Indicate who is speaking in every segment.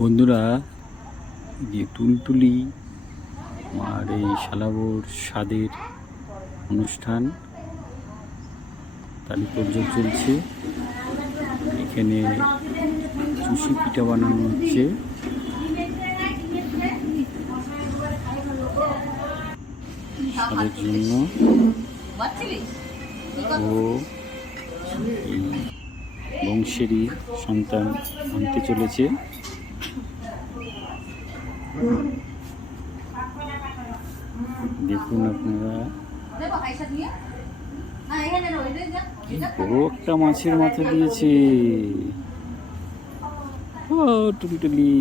Speaker 1: বন্ধুরা যে তুলতুলি, আর এই শালাবোর স্বাদের অনুষ্ঠান, তারই পর্যন্ত চলছে। এখানে চুষি পিঠা বানানো হচ্ছে। স্বাদের জন্য। ও বংশেরই সন্তান আনতে চলেছে। দেখুন আপনারা। বড় একটা মাছের মাথা দিয়েছে। ও টুলটুলি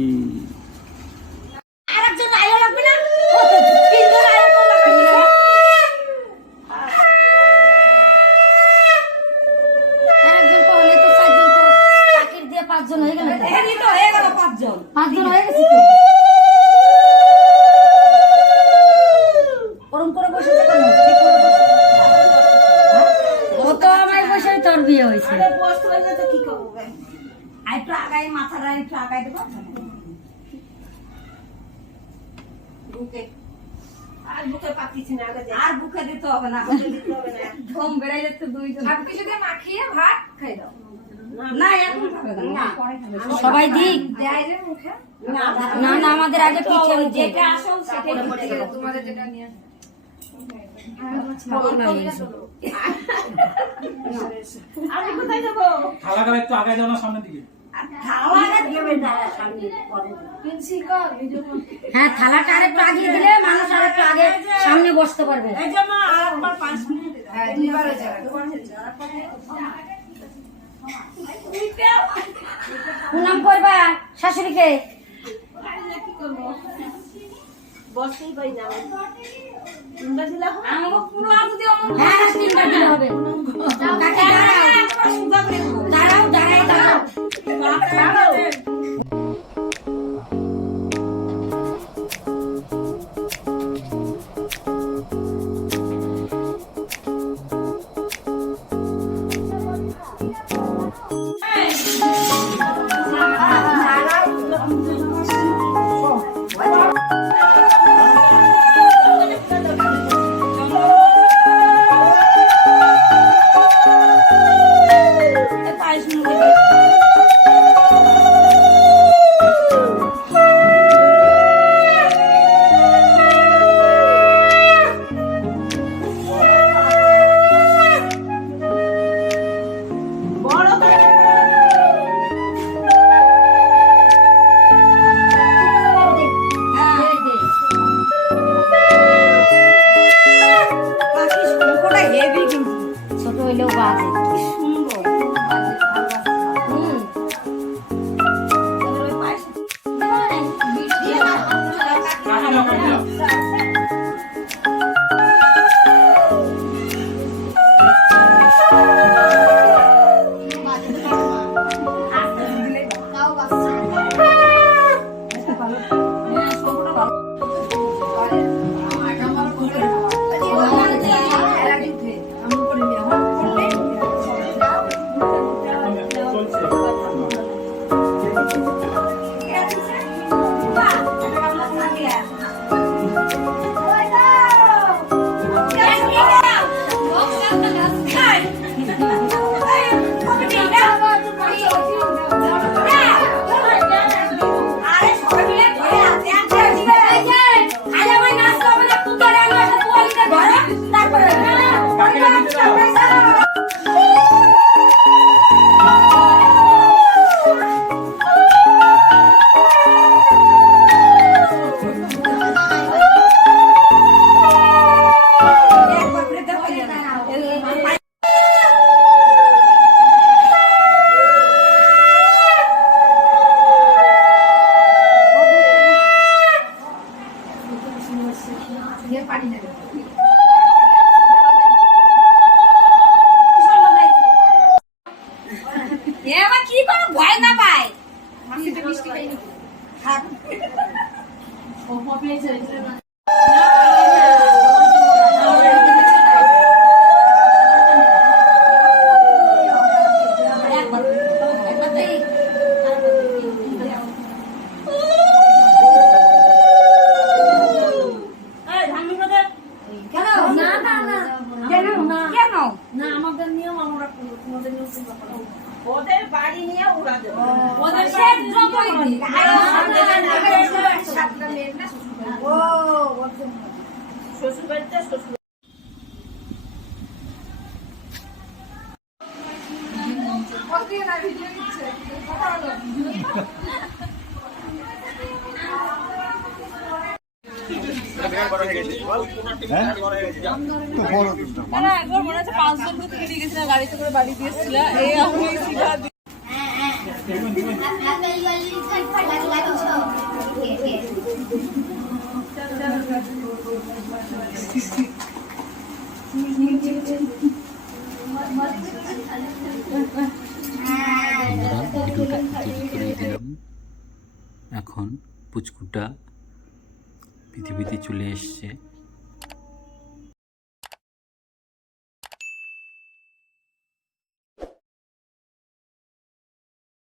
Speaker 2: আরেকজন আয়া লাগবে না? কত? তিনজন আয়া তো লাগবে না? আরেকজন পাহলে তো চারজন তো। চাকরি দিয়ে পাঁচজন হয়ে গেল
Speaker 3: তো। হয়ে গেল পাঁচজন।
Speaker 2: পাঁচজন হয়ে গেছে
Speaker 3: একটু আগাই দেবো বুকে। আর বুকে পাচ্ছি না আর বুকে দিতে হবে না বুকে দিতে হবে না।
Speaker 2: ঘুম বেড়াই যাচ্ছে দুইজন।
Speaker 3: আপনি শুধু মাখিয়ে ভাত খাই দাও।
Speaker 2: না এখন খাবে না সবাই দিক।
Speaker 3: দেয় রে মুখে।
Speaker 2: না না আমাদের আগে
Speaker 3: যেটা আসল গেল তোমাদের যেটা নিয়ে
Speaker 4: থালাটা একটু আগে যাও না সামনের দিকে।
Speaker 3: খাওয়া দেবে না সামনে
Speaker 2: হ্যাঁ থালাটা আরেকটু আগিয়ে দিলে মানুষ আরেকটু আগে সামনে বসতে পারবে।
Speaker 3: এই যে মা আর একবার পাঁচ মিনিট। হ্যাঁ
Speaker 2: প্রণাম করবা শাশুড়িকে।
Speaker 3: বসেই পাই যাবে তোমরা দিলা
Speaker 2: আমাকে পুরো আলু দিয়ে অমন হ্যাঁ চিন্তা দিলে হবে।
Speaker 3: 야, 야, 야. নিয়ে গেছিলে গাড়িতে করে বাড়ি দিয়েছিল এই আমি
Speaker 1: এখন পুচকুটা পৃথিবীতে চলে এসছে।